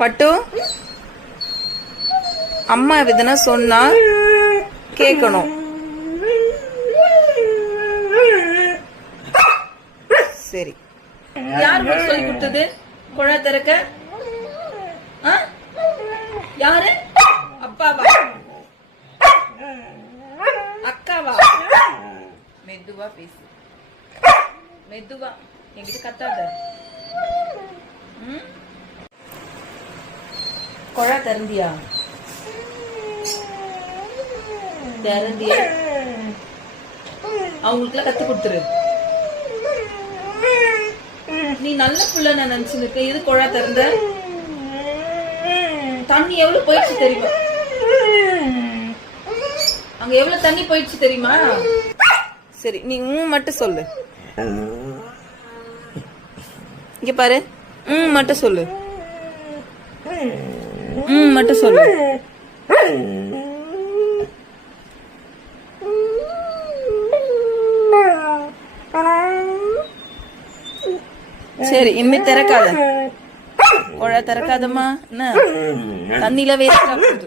பட்டு? அம்மா எதுனா சொன்னா கேட்கணும் சரி. யார் சொல்லி கொடுத்தது? குழா திறக்க? ஆ? யாரு? அப்பாவா? அக்காவா? மெதுவா பேசு. மெதுவா. என்கிட்ட கத்தாத. குழா திறந்தியா திறந்தியா அவங்களுக்குலாம் கத்து கொடுத்துரு நீ நல்ல புள்ள நான் நினைச்சுருக்க எது குழா திறந்த தண்ணி எவ்வளவு போயிடுச்சு தெரியுமா அங்க எவ்வளவு தண்ணி போயிடுச்சு தெரியுமா சரி நீ உம் மட்டும் சொல்லு இங்க பாரு ம் மட்டும் சொல்லு ம் மட்டும் சொல்லு. சரி இனிமே திறக்காத. குழா திறக்காதம்மா. என்ன? தண்ணியில வேஸ்ட் ஆகுது